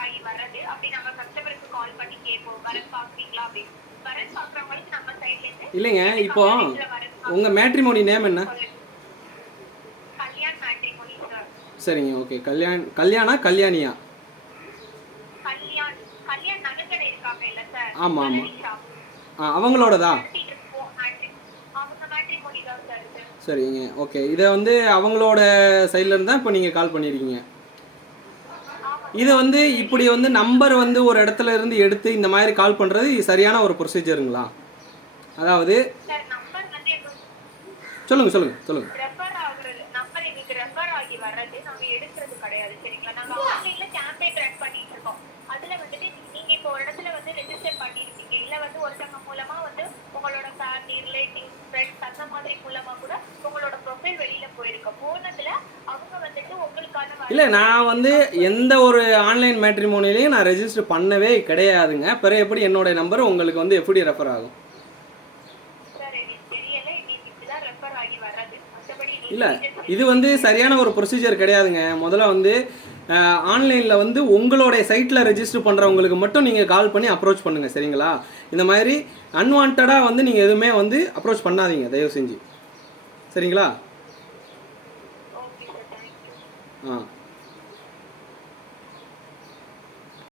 ஆகி வர்றது அப்படி நம்ம கஸ்டமருக்கு கால் பண்ணி கேட்போம். வரன் பாக்குறீங்களா அப்படின்னு. வரன் பாக்குறவங்களுக்கு நம்ம சைட்ல இருந்து இல்லைங்க இப்போ உங்கள் மேட்ரிமோனி நேம் என்ன. கல்யாண் மேட்ரிமோனி சார் சரிங்க ஓகே கல்யாண் கல்யாணா கல்யாணியா? கல்யாண் கல்யாண் நகைக்கடை இருக்காங்க இல்ல சார் ஆமா, ஆமா. ஆ அவங்களோடதா? தான். சரிங்க ஓகே இதை வந்து அவங்களோட சைடில் இருந்தால் இப்போ நீங்கள் கால் பண்ணியிருக்கீங்க இது வந்து இப்படி வந்து நம்பர் வந்து ஒரு இடத்துல இருந்து எடுத்து இந்த மாதிரி கால் பண்ணுறது சரியான ஒரு ப்ரொசீஜருங்களா அதாவது சார் நம்பர் வந்து எங்களுக்கு சொல்லுங்கள் சொல்லுங்கள் சொல்லுங்கள் ரெஃபர் ஆகுறது நம்பர் எங்களுக்கு ரெஃபர் ஆகி வர்றது நாங்க எடுக்கிறது கிடையாது சரிங்களா? நாங்க ஆன்லைன்ல கேம்பெயின் ரன் பண்ணிட்டு இருக்கோம். அதுல வந்துட்டு நீங்க இப்போ ஒரு இடத்துல வந்து ரெஜிஸ்டர் பண்ணிருக்கீங்க இல்ல வந்து ஒருத்தவங்க மூலமா வந்து உங்களோட ஃபேமிலி ரிலேட்டிவ்ஸ் ஃப்ரெண்ட்ஸ் அந்த மாதிரி மூலமா கூட உங்களோட இல்லை நான் வந்து எந்த ஒரு ஆன்லைன் மேட்ரிமோனிலையும் நான் ரெஜிஸ்டர் பண்ணவே கிடையாதுங்க. பிறகு எப்படி என்னோட நம்பர் உங்களுக்கு வந்து எப்படி ரெஃபர் ஆகும்? இல்லை இது வந்து சரியான ஒரு ப்ரொசீஜர் கிடையாதுங்க. முதல்ல வந்து ஆன்லைனில் வந்து உங்களுடைய சைட்டில் ரெஜிஸ்டர் பண்ணுறவங்களுக்கு மட்டும் நீங்கள் கால் பண்ணி அப்ரோச் பண்ணுங்கள் சரிங்களா? இந்த மாதிரி அன்வான்டாக வந்து நீங்கள் எதுவுமே வந்து அப்ரோச் பண்ணாதீங்க தயவு செஞ்சு. சரிங்களா? ஆ.